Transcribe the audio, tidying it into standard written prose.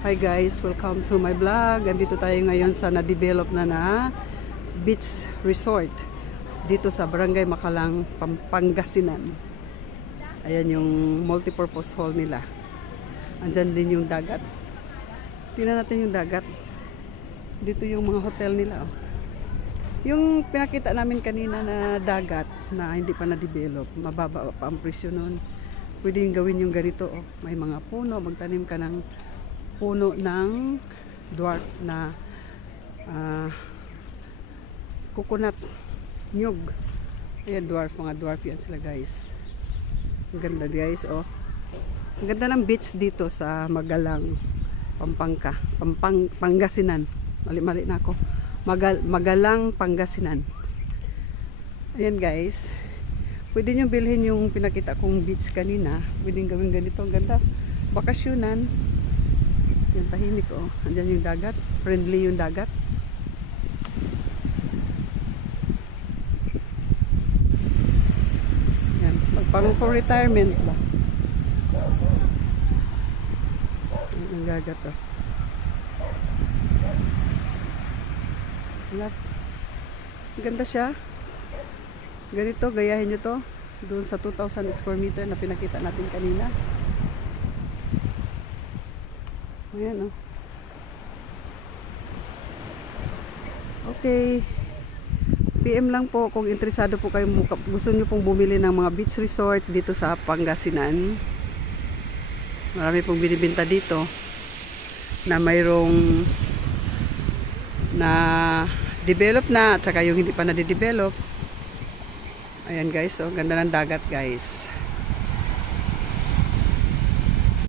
Hi guys, welcome to my vlog. Andito tayo ngayon sa na-develop na beach resort dito sa Barangay Makalang, Pangasinan. Ayan yung multipurpose hall nila. Andyan din yung dagat. Tingnan natin yung dagat. Dito yung mga hotel nila. Yung pinakita namin kanina na dagat na hindi pa na-develop, mababa pa ang presyo nun. Pwede yung gawin yung ganito. May mga puno, magtanim ka ng puno ng dwarf na coconut nyug. Ayan, mga dwarf yan sila guys. Ang ganda guys, oh. Ang ganda ng beach dito sa Magalang, Pangasinan. Mali na ako. Magalang, Pangasinan. Ayan guys. Pwede nyo bilhin yung pinakita kong beach kanina. Pwede gawin ganito. Ang ganda. Bakasyonan. Yan, tahimik oh. Andyan yung dagat. Friendly yung dagat. Yan. Pang for retirement ba? Yan, ang dagat oh. Yan. Ganda siya. Ganito, gayahin nyo to. Doon sa 2,000 square meter na pinakita natin kanina. Ayan, oh. Okay. PM lang po kung interesado po kayo, gusto nyo pong bumili ng mga beach resort dito sa Pangasinan. Marami pong binibenta dito na mayroong na develop na at saka yung hindi pa na-develop. Ayan guys, oh, ganda ng dagat guys.